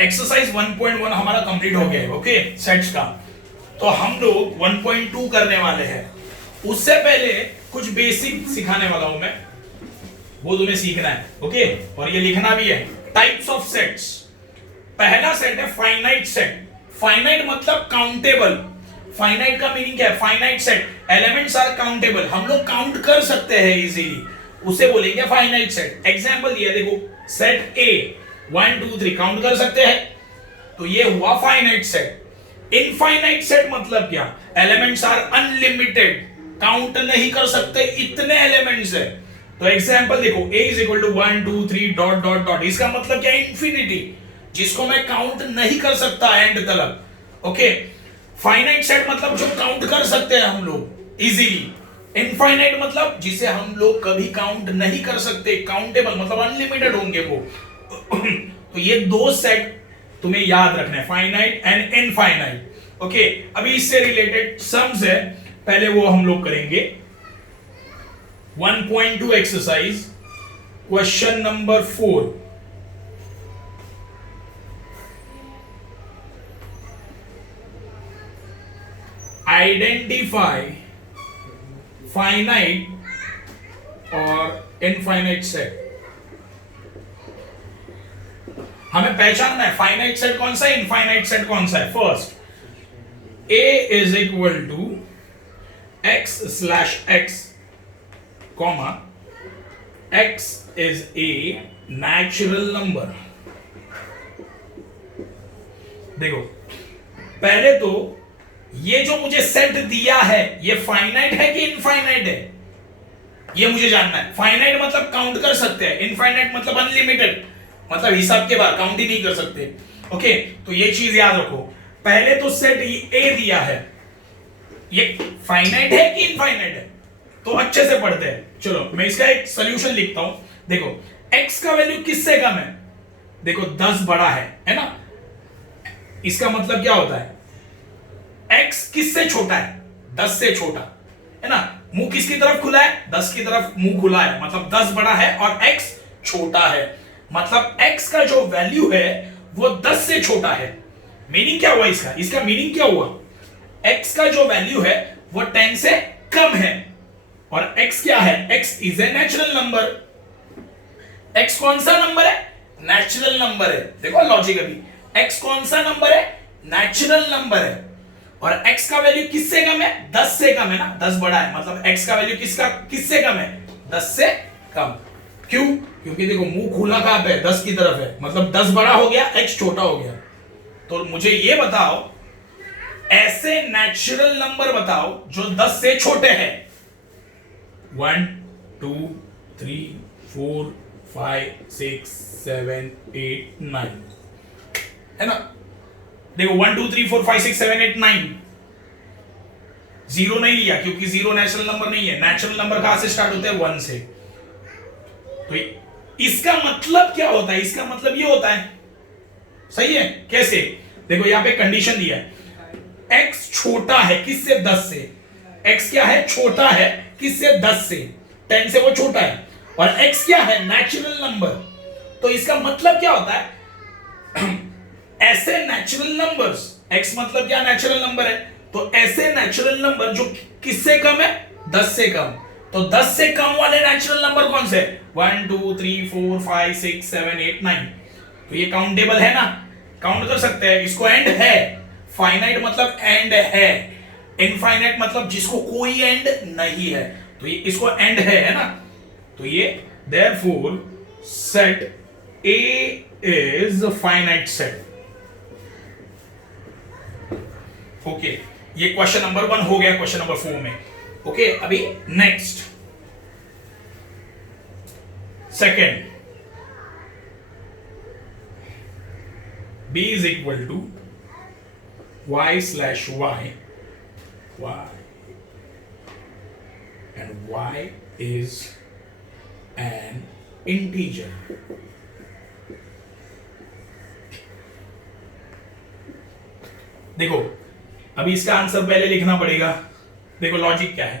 Exercise 1.1 हमारा complete हो गया है, ओके, सेट्स का। तो हम लोग 1.2 करने वाले हैं। उससे पहले कुछ बेसिक सिखाने वाला हूं मैं, वो तुम्हें सीखना है, ओके, और ये लिखना भी है। Types of sets. पहला सेट है फाइनाइट सेट। फाइनाइट मतलब काउंटेबल। फाइनाइट का मीनिंग क्या है? Finite set, elements are countable, हम लोग काउंट कर सकते हैं इजीली, उसे बोलेंगे फाइनाइट सेट। एग्जांपल दिया देखो, सेट ए 1 2 3 काउंट कर सकते हैं, तो ये हुआ फाइनाइट सेट। इनफाइनाइट सेट मतलब क्या? एलिमेंट्स आर अनलिमिटेड, काउंट नहीं कर सकते, इतने एलिमेंट्स है। तो एग्जांपल देखो, a is equal to 1 2 3 dot dot dot, इसका मतलब क्या? इंफिनिटी, जिसको मैं काउंट नहीं कर सकता एंड तक, ओके। फाइनाइट सेट मतलब जो काउंट कर सकते हैं हम लोग इजीली। इनफाइनाइट मतलब जिसे हम लोग कभी काउंट नहीं कर सकते, काउंटेबल मतलब अनलिमिटेड होंगे वो। तो ये दो सेट तुम्हें याद रखना है, फाइनाइट एंड इनफाइनाइट, ओके। अभी इससे रिलेटेड सम्स है, पहले वो हम लोग करेंगे। 1.2 exercise, question number 4। Identify finite और इनफाइनाइट सेट। हमें पहचानना है फाइनाइट सेट कौन सा है, इनफाइनाइट सेट कौन सा है। First, a is equal to x slash x, comma x is a natural number. देखो, पहले तो ये जो मुझे सेट दिया है, ये फाइनाइट है कि इनफाइनाइट है, ये मुझे जानना है। फाइनाइट मतलब काउंट कर सकते हैं, इनफाइनाइट मतलब अनलिमिटेड, मतलब हिसाब के बाद काउंट ही नहीं कर सकते, ओके। तो ये चीज याद रखो। पहले तो सेट ए दिया है, ये फाइनाइट है कि इनफाइनाइट है, तो अच्छे से पढ़ते हैं। चलो मैं इसका एक सॉल्यूशन लिखता हूं। देखो, x का वैल्यू किससे कम है? देखो 10 बड़ा है ना, इसका मतलब क्या होता है? x किससे छोटा है? 10 से छोटा है ना। मुंह किसकी तरफ खुला है? 10 की तरफ मुंह खुला है, मतलब 10 बड़ा है और x छोटा है, मतलब x का जो वैल्यू है वो 10 से छोटा है। मीनिंग क्या हुआ इसका? इसका मीनिंग क्या हुआ? x का जो वैल्यू है वो 10 से कम है, और x क्या है? x is a natural number. x कौन सा नंबर है? नेचुरल नंबर है। देखो लॉजिक, अभी x कौन सा नंबर है? नेचुरल नंबर है, और x का वैल्यू किससे कम है? 10 से कम है ना, 10 बड़ा है, मतलब x का वैल्यू किससे कम है? 10 से कम। क्यों? क्योंकि देखो मुंह खुला कहां पे है? 10 की तरफ है, मतलब 10 बड़ा हो गया, x छोटा हो गया। तो मुझे ये बताओ, ऐसे नेचुरल नंबर बताओ जो 10 से छोटे हैं। 1 2 3 4 5 6 7 8 9, है ना। देखो 1 2 3 4 5 6 7 8 9, जीरो नहीं लिया क्योंकि जीरो नेचुरल नंबर नहीं है। नेचुरल नंबर कहां से स्टार्ट होते हैं? 1 से। तो इसका मतलब क्या होता है? इसका मतलब ये होता है, सही है। कैसे? देखो यहां पे कंडीशन दिया है, x छोटा है किससे? 10 से। x क्या है? छोटा है किससे? 10 से। 10 से वो छोटा है, और x क्या है? Natural number. तो इसका मतलब क्या होता है? ऐसे नेचुरल नंबर्स, x मतलब क्या? नेचुरल नंबर है, तो ऐसे नेचुरल नंबर जो किससे कम है? 10 से कम। तो 10 से कम वाले नेचुरल नंबर कौन से? 1 2 3 4 5 6 7 8 9। तो ये काउंटेबल है ना, काउंट कर सकते हैं, इसको एंड है। फाइनाइट मतलब एंड है, इनफाइनाइट मतलब जिसको कोई एंड नहीं है, तो ये इसको एंड है ना। तो ये therefore set A is finite set, okay. ये क्वेश्चन नंबर 1 हो गया क्वेश्चन नंबर 4 में, ओके। अभी next, second, b is equal to y slash y, and y is an integer. देखो अभी इसका आंसर पहले लिखना पड़ेगा। देखो लॉजिक क्या है,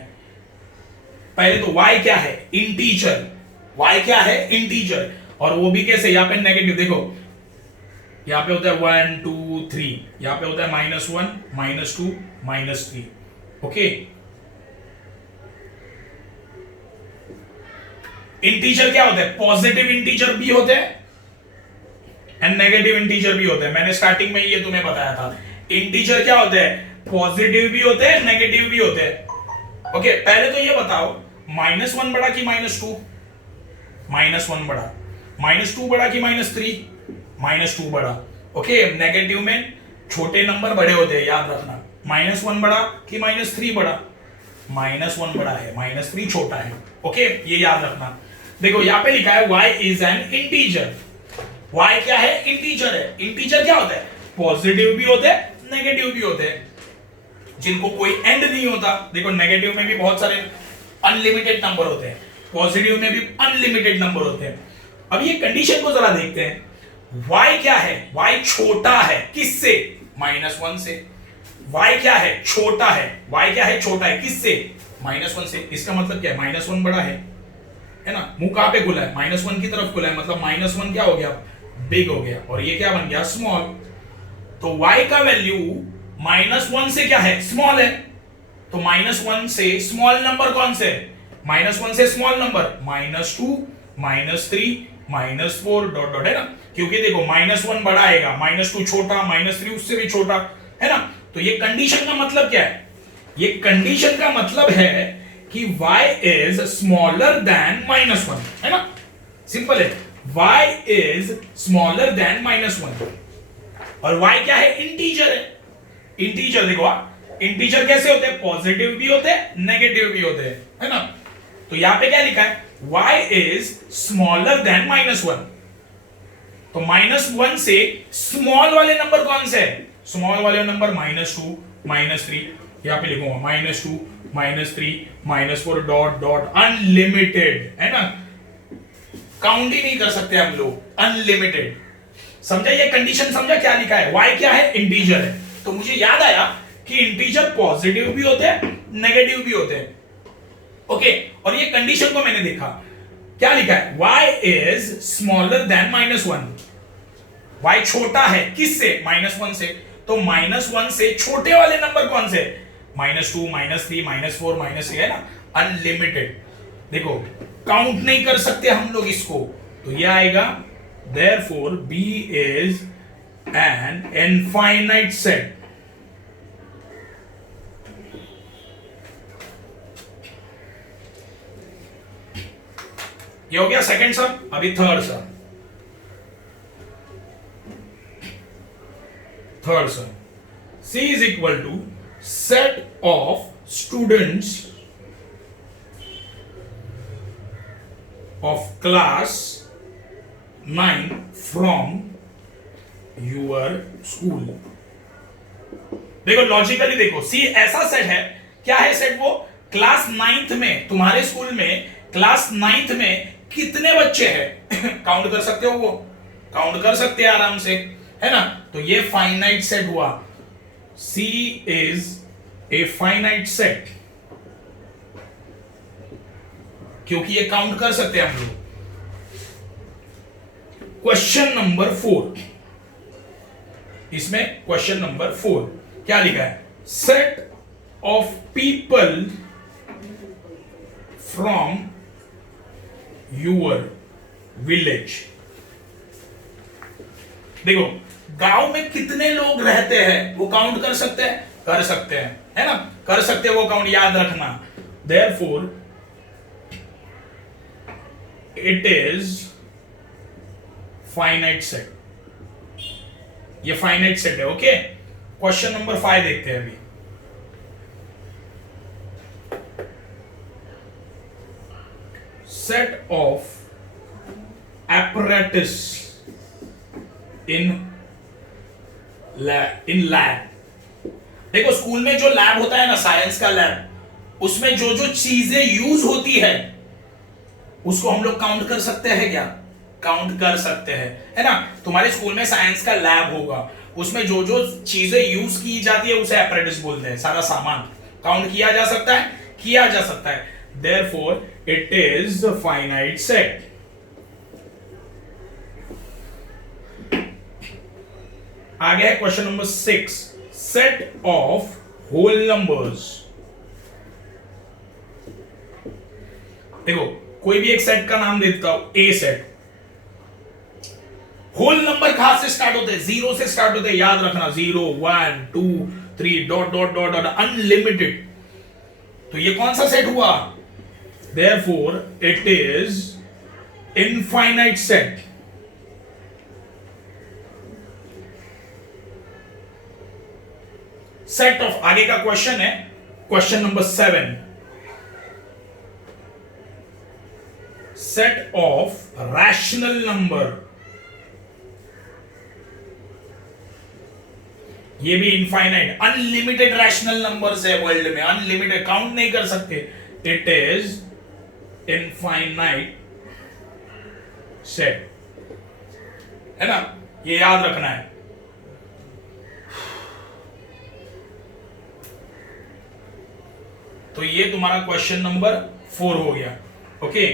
पहले तो y क्या है? इंटीजर। y क्या है? इंटीजर, और वो भी कैसे? यहां पे नेगेटिव। देखो यहाँ पे होता है 1 2 3, यहाँ पे होता है -1 -2 -3। ओके, इंटीजर क्या होता है? पॉजिटिव इंटीजर भी होते हैं एंड नेगेटिव इंटीजर भी होते हैं। मैंने स्टार्टिंग में ये तुम्हें बताया था। इंटीजर क्या होते हैं? पॉजिटिव भी होते हैं, नेगेटिव भी होते हैं। ओके, पहले तो ये बताओ -1 बड़ा कि -2? -1 बड़ा। -2 बड़ा कि -3? -2 बड़ा। ओके, नेगेटिव में छोटे नंबर बड़े होते हैं, याद रखना। -1 बड़ा कि -3 बड़ा? -1 बड़ा है, -3 छोटा है। ओके, ये याद रखना। देखो यहाँ पे लिखा है y is an integer. y क्या है? इंटीजर है। इंटीजर क्या होता है? पॉजिटिव भी होते हैं, नेगेटिव भी होते हैं, जिनको कोई एंड नहीं होता। देखो नेगेटिव में भी बहुत सारे अनलिमिटेड नंबर होते हैं, पॉजिटिव में भी अनलिमिटेड नंबर होते हैं। अब ये कंडीशन को जरा देखते हैं। y क्या है? y छोटा है किससे? -1 से। y क्या है? छोटा है। y क्या है? छोटा है किससे? -1 से। इसका मतलब क्या है? -1 बड़ा है ना? मुंह कहां पे खुला है? -1 की तरफ खुला है, मतलब -1 क्या हो गया? बिग हो गया, और ये क्या बन गया? स्मॉल। तो y का वैल्यू -1 से क्या है? स्मॉल है। तो -1 से स्मॉल नंबर कौन से? -1 से स्मॉल नंबर -2 -3 -4 डॉट डॉट, है ना? क्योंकि देखो -1 बड़ा आएगा, -2 छोटा, -3 उससे भी छोटा, है ना? तो ये कंडीशन का मतलब क्या है? ये कंडीशन का मतलब है कि y इज स्मॉलर देन -1, है ना? सिंपल है। y इज स्मॉलर देन -1, और y क्या है? इंटीजर है। इंटीजर देखो, इंटीजर कैसे होते हैं? पॉजिटिव भी होते हैं, नेगेटिव भी होते हैं, है ना? तो यहां पे क्या लिखा है? y is smaller than -1। तो -1 से स्मॉल वाले नंबर कौन से है? स्मॉल वाले नंबर -2 -3, यहां पे लिखूंगा -2 -3 -4 डॉट डॉट, अनलिमिटेड, है ना? काउंट ही नहीं कर सकते हम लोग, अनलिमिटेड। समझा? ये कंडीशन समझा? क्या लिखा है? y क्या है? इंटीजर है। तो मुझे याद आया कि इंटीजर पॉजिटिव भी होते हैं, नेगेटिव भी होते हैं। ओके, और ये कंडीशन को मैंने देखा, क्या लिखा है? y is smaller than -1। y छोटा है किससे? -1 से। तो -1 से छोटे वाले नंबर कौन से? -2 -3 -4 -6, है ना? अनलिमिटेड। देखो काउंट नहीं कर सकते हम लोग इसको, तो ये आएगा therefore b is an infinite set। ये हो गया सेकंड सम। अभी third some. Third some, c is equal to set of students of class 9 from your school। देखो लॉजिकली देखो, सी ऐसा सेट है। क्या है सेट? वो क्लास 9th में, तुम्हारे स्कूल में क्लास 9th में कितने बच्चे हैं? काउंट कर सकते हो? वो काउंट कर सकते हैं आराम से, है ना? तो ये फाइनाइट सेट हुआ। सी इज ए फाइनाइट सेट, क्योंकि ये काउंट कर सकते हैं हम लोग। क्वेश्चन नंबर 4, इसमें क्वेश्चन नंबर 4 क्या लिखा है? Set of people from your village. देखो गांव में कितने लोग रहते हैं वो काउंट कर सकते हैं? कर सकते हैं, है ना? कर सकते हैं वो काउंट, याद रखना। Therefore it is finite set. ये फाइनाइट सेट है। ओके, क्वेश्चन नंबर 5 देखते हैं अभी। Set of apparatus in lab। देखो स्कूल में जो लैब होता है ना, साइंस का लैब, उसमें जो जो चीजें यूज होती है उसको हम लोग काउंट कर सकते हैं क्या? काउंट कर सकते हैं, है ना? तुम्हारे स्कूल में साइंस का लैब होगा, उसमें जो जो चीजें यूज की जाती है उसे apparatus बोलते हैं। सारा सामान काउंट किया जा सकता है, किया जा सकता है। Therefore it is a finite set। आगे है question number 6, set of whole numbers. देखो कोई भी एक सेट का नाम दे देता हूं, ए सेट। होल नंबर कहां से स्टार्ट होते हैं? जीरो से स्टार्ट होते हैं, याद रखना। 0 1 2 3 dot dot dot dot unlimited. तो ये कौन सा सेट हुआ? Therefore it is infinite set। Set of, आगे का क्वेश्चन है question number 7, set of rational number. ये भी इनफाइनाइट, अनलिमिटेड रैशनल नंबर्स है वर्ल्ड में, अनलिमिटेड, काउंट नहीं कर सकते। इट इज इनफाइनाइट सेट, है ना, ये याद रखना है। तो ये तुम्हारा क्वेश्चन नंबर 4 हो गया। ओके,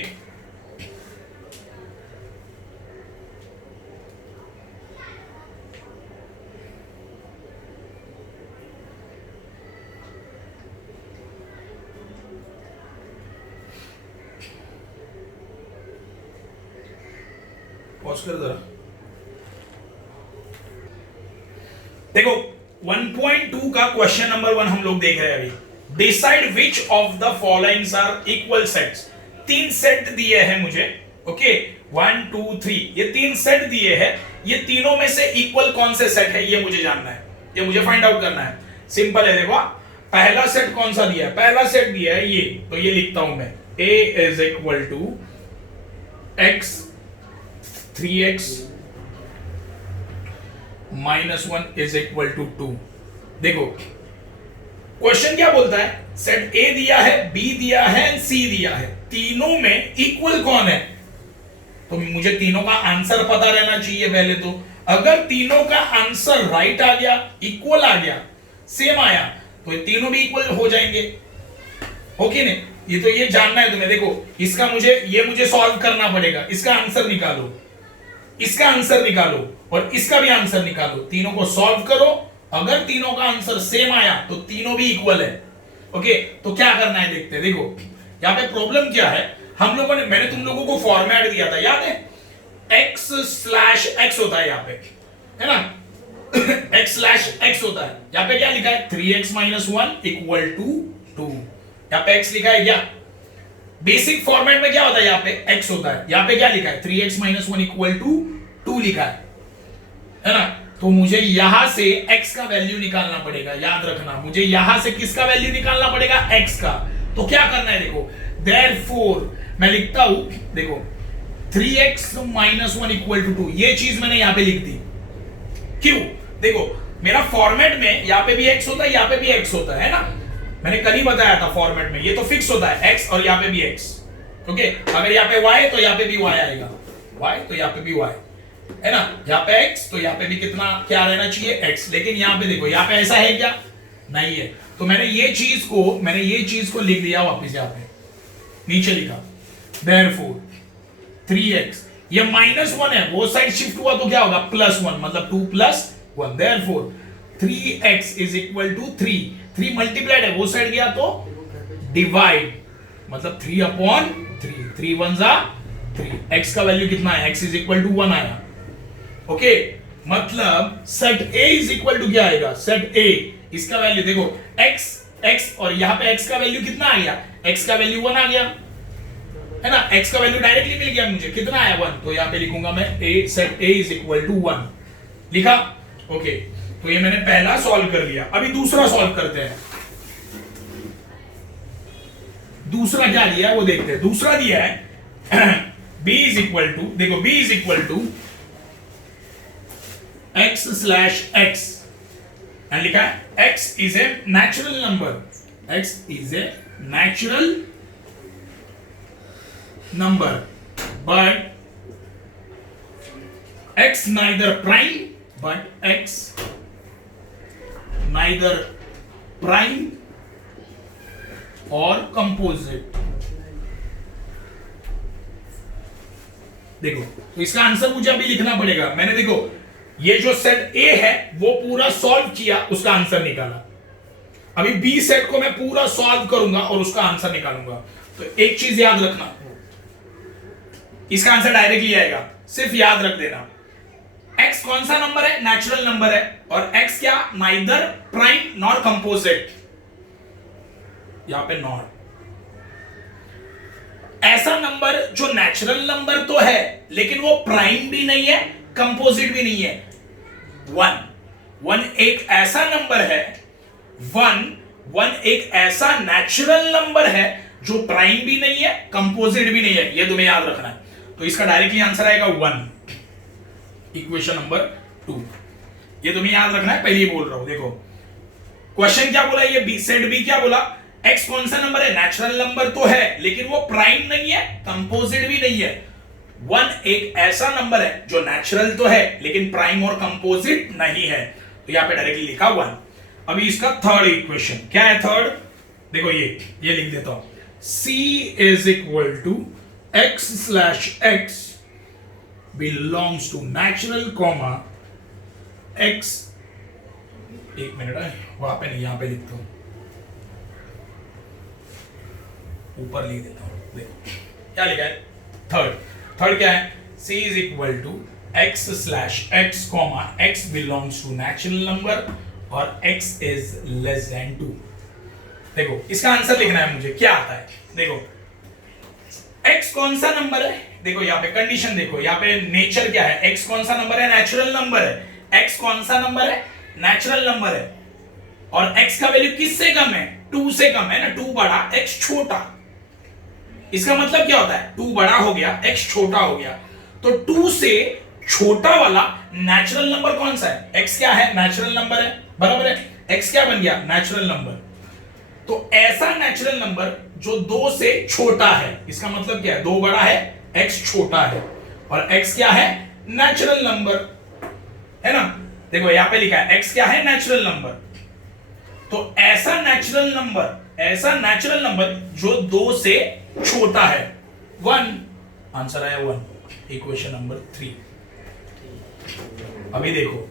पॉज कर जरा। देखो 1.2 का क्वेश्चन नंबर 1 हम लोग देख रहे हैं अभी। Decide which of the followings are equal sets. 3 set दिए हैं मुझे, ओके, 1 2 3, ये 3 सेट दिए हैं। ये तीनों में से इक्वल कौन से सेट है ये मुझे जानना है, ये मुझे फाइंड आउट करना है। सिंपल है, देखो पहला सेट कौन सा दिया है? पहला सेट दिया है ये, तो ये लिखता हूं मैं, a is equal to x 3x minus 1 is equal to 2। देखो क्वेश्चन क्या बोलता है? सेट ए दिया है, बी दिया है, सी दिया है, तीनों में इक्वल कौन है? तो मुझे तीनों का आंसर पता रहना चाहिए पहले तो। अगर तीनों का आंसर राइट आ गया, इक्वल आ गया, सेम आया, तो तीनों भी इक्वल हो जाएंगे, हो कि नहीं? ये तो ये जानना है तुम्हें। देखो इसका मुझे सॉल्व करना पड़ेगा। इसका आंसर निकालो, इसका आंसर निकालो और इसका भी आंसर निकालो, तीनों को सॉल्व करो। अगर तीनों का आंसर सेम आया तो तीनों भी इक्वल है। ओके, तो क्या करना है देखते हैं। देखो यहां पे प्रॉब्लम क्या है, हम लोगों ने, मैंने तुम लोगों को फॉर्मेट दिया था, याद है? x/x होता है यहां पे, है ना, x/x होता है। यहां पे क्या लिखा है? 3x minus 1 equal to 2। यहां पे x लिखा है क्या? बेसिक फॉर्मेट में क्या होता है? यहां पे x होता है, यहां पे क्या लिखा है? 3x माइनस 1 इक्वल टू 2 लिखा है ना। तो मुझे यहां से x का वैल्यू निकालना पड़ेगा, याद रखना। मुझे यहां से किसका वैल्यू निकालना पड़ेगा? x का। तो क्या करना है देखो, therefore मैं लिखता हूं, देखो 3x माइनस 1 इक्वल टू 2, ये चीज मैंने यहां पे लिख दी। क्यों? देखो मेरा फॉर्मेट में यहां पे भी x होता है, यहां पे भी x होता है ना। मैंने कल ही बताया था, फॉर्मेट में ये तो फिक्स होता है x, और यहां पे भी x। ओके, अगर यहां पे y तो यहां पे भी y आएगा, y तो यहां पे भी y, है ना। यहां पे x तो यहां पे भी कितना क्या रहना चाहिए? x। लेकिन यहां पे देखो, यहां पे ऐसा है क्या? नहीं है। तो मैंने ये चीज को लिख दिया वापस, यहां पे नीचे लिखा therefore 3x, ये -1 है, वो साइड शिफ्ट हुआ तो क्या होगा? +1, मतलब 2 + 1। therefore 3x is equal to 3 multiplied है, वो साइड गया तो डिवाइड, मतलब 3/3, 3 1 3। x का वैल्यू कितना है? x इज इक्वल टू 1 आया। ओके, मतलब set A is equal to क्या आएगा? सेट A, इसका वैल्यू देखो x और यहां पे x का वैल्यू कितना आ गया? x का वैल्यू 1 आ गया, है ना। x का वैल्यू डायरेक्टली मिल गया मुझे, कितना आया? 1। तो यहां पे लिखूंगा मैं set A is equal to 1, लिखा। ओके, तो ये मैंने पहला सॉल्व कर लिया। अभी दूसरा सॉल्व करते हैं। दूसरा क्या दिया है वो देखते हैं। दूसरा दिया है b इज इक्वल टू, देखो b is equal to x/x, and लिखा है x is a natural number, x is a natural number, but x neither prime, but x neither prime or composite। देखो तो इसका आंसर मुझे अभी लिखना पड़ेगा। मैंने देखो ये जो सेट ए है वो पूरा सॉल्व किया, उसका आंसर निकाला। अभी बी सेट को मैं पूरा सॉल्व करूंगा और उसका आंसर निकालूंगा। तो एक चीज याद रखना, इसका आंसर डायरेक्टली आएगा, सिर्फ याद रख देना। x कौन सा नंबर है? नेचुरल नंबर है। और x क्या? Neither prime nor composite. यहां पे नॉर, ऐसा नंबर जो नेचुरल नंबर तो है लेकिन वो प्राइम भी नहीं है, कंपोजिट भी नहीं है। वन एक ऐसा नंबर है, वन एक ऐसा नेचुरल नंबर है जो प्राइम भी नहीं है, कंपोजिट भी नहीं है। ये तुम्हें याद रखना है। तो इसका डायरेक्टली आंसर आएगा 1, इक्वेशन नंबर 2। ये तुम्हें याद रखना है, पहले ही बोल रहा हूं। देखो क्वेश्चन क्या बोला, ये बी सेट बी क्या बोला, x कौन सा नंबर है? नेचुरल नंबर तो है लेकिन वो प्राइम नहीं है, कंपोजिट भी नहीं है। 1 एक ऐसा नंबर है जो नेचुरल तो है लेकिन प्राइम और कंपोजिट नहीं है। तो यहां पे डायरेक्टली लिखा 1। अभी इसका थर्ड इक्वेशन क्या है? थर्ड देखो, ये लिख देता हूं, c is equal to x/x belongs to natural comma x, एक मिनट है, वहां पे नहीं, यहां पे लिखता हूं, ऊपर लिख देता हूं। देखो क्या लिखा है, थर्ड क्या है? c is equal to x/x comma x belongs to natural number और x इज लेस देन 2। देखो इसका आंसर लिखना है मुझे, क्या आता है? देखो x कौन सा नंबर है? देखो यहाँ पे कंडीशन देखो, यहाँ पे नेचर क्या है, x कौन सा नंबर है? नेचुरल नंबर है। x कौन सा नंबर है? नेचुरल नंबर है। और x का वैल्यू किससे कम है? 2 से कम है ना, 2 बड़ा x छोटा। इसका मतलब क्या होता है? 2 बड़ा हो गया, x छोटा हो गया। तो 2 से छोटा वाला नेचुरल नंबर कौन सा है? x क्या है? नेचुरल नंबर है, बराबर है। x क्या बन गया? Natural number. तो ऐसा नेचुरल नंबर जो 2 से छोटा है, इसका मतलब क्या है? 2 बड़ा है, x छोटा है, और x क्या है? नेचुरल नंबर है ना। देखो यहां पे लिखा है x क्या है? Natural number. तो ऐसा नेचुरल नंबर जो 2 से छोटा है, 1। आंसर आया 1, इक्वेशन नंबर 3। अभी देखो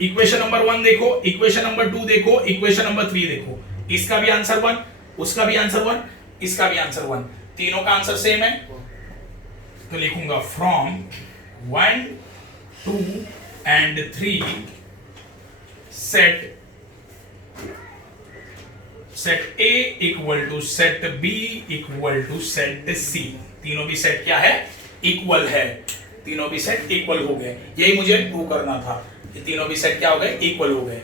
इक्वेशन नंबर 1 देखो, इक्वेशन नंबर 2 देखो, इक्वेशन नंबर 3 देखो। इसका भी आंसर 1, उसका भी आंसर 1, इसका भी आंसर 1, तीनों का आंसर सेम है। तो लिखूंगा from 1, 2 and 3 set A equal to set B equal to set C। तीनों भी सेट क्या है? इक्वल है। तीनों भी सेट इक्वल हो गए। यही मुझे प्रूव करना था कि तीनों भी सेट क्या हो गए? इक्वल हो गए।